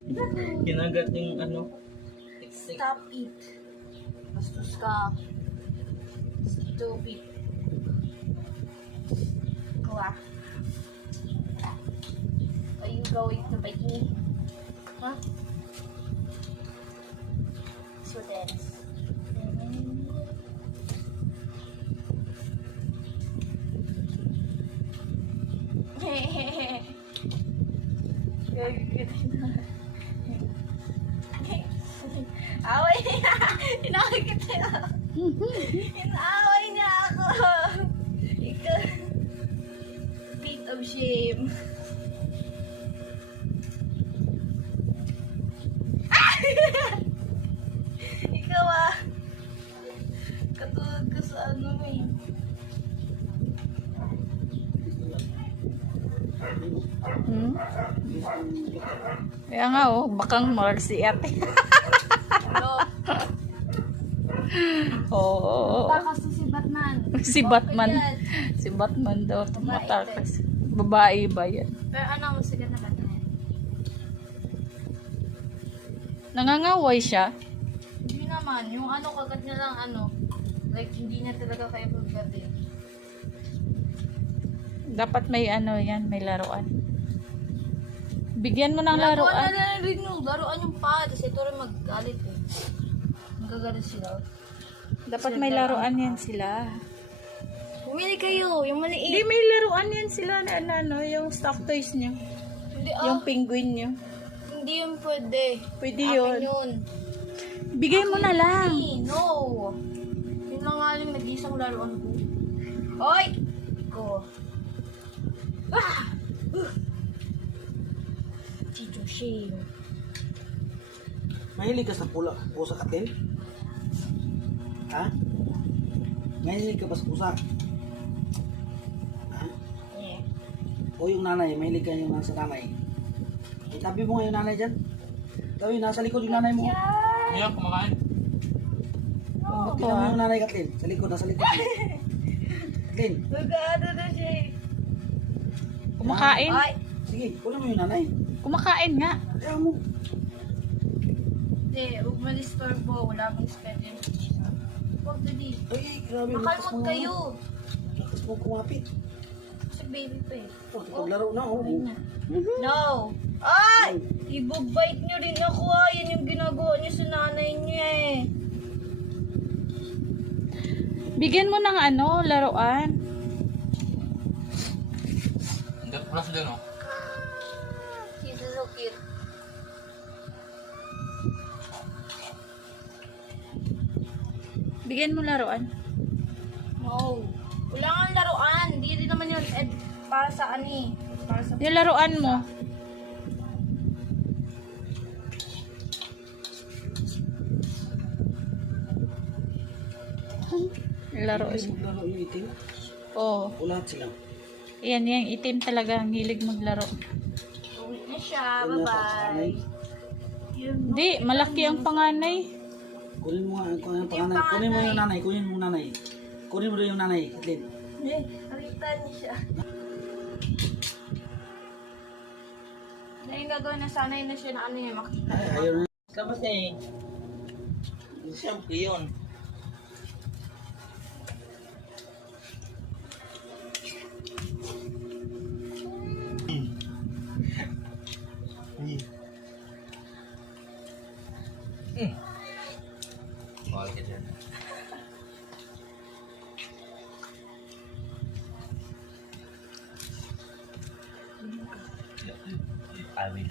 Kinagat yung ano. Stop it. Bastos ka. Stupid. Kuha. Are you going to bite me? Huh? So dense. Away niya! Inakikita niya! Inaway niya ako! Ikaw... Bit of shame. Ikaw ah! Katulad ka sa ano mo eh. Kaya nga oh, bakang marag si ate. Ano? Oo. Takas to si Batman. Si Batman. Yan. Si Batman daw tumatakas. Babae ba yan? Pero ano mo sigat na Batman? Nangangaway siya. Hindi naman. Yung ano, kagat niya lang ano. Like, hindi na talaga kayo kagat eh. Dapat may ano yan, may laruan. Bigyan mo ng Laruan laruan. na rin yung laruan yung pa. Tapos ito rin maggalit eh. Magagalit sila. Dapat may laruan yan sila. Pumili kayo. Yung maliit. Hindi, may laruan yan sila na ano, yung stuffed toys niyo. Hindi Yung penguin niyo. Hindi yun pwede. Pwede Akin yun. yun. Bigay mo na lang. No. Yun lang nga yung nag-isang laruan ko. Hoy! Ko. Ah! Tito shame. Mahilig ka sa pusa katin? Ha? Mahilig ka ba sa pusa? Ha? Yeah. O yung nanay, mahilig ka yung nasa nanay. Itabi mo nga yung nanay dyan. Ikaw yung nasa likod yung nanay mo. Ngayon, kumakain. No. Tingnan mo yung nanay, Katlin. Sa likod, nasa likod. Katlin. Nag-ano na siya eh. Kumakain. Ay! Sige, kunin mo yung nanay. Kumakain nga. Kaya mo. Hindi, huwag manistorbo. Wala akong experience. Huwag dali. Ay, grabe. Makalmot kayo. Lakas mo kumapit. Kasi baby pa eh. Oh, paglaro na, oh. Ayun na. No! Ay! Ibog-bite nyo rin ako ah. Yan yung ginagawa nyo sa nanay nyo eh. Bigyan mo ng ano, laruan. Dot plus din, oh. She's so cute. Bigyan mo laruan. No. Wala nga laruan. Hindi rin naman yun. Para sa ano eh. Para sa... Yung laruan mo. Laro Hilig siya. maglaro yung itim. Oo. O lahat sila. Yan, yung itim talaga. Ang hilig maglaro. Uwi na siya. Yun na, panganay. Bye-bye. Yun. Hindi, malaki ang panganay. Kunin mo nga ang panganay. Kunin mo yung nanay. Kunin mo yung nanay. Kunin mo rin yung nanay, Katlin. Eh, nakita niya siya. Na yung gagawin na sanay na siya na ano yung makita. Ay, ayaw na. Tapos eh. Siyempre yun. Bawal ka dyan. I will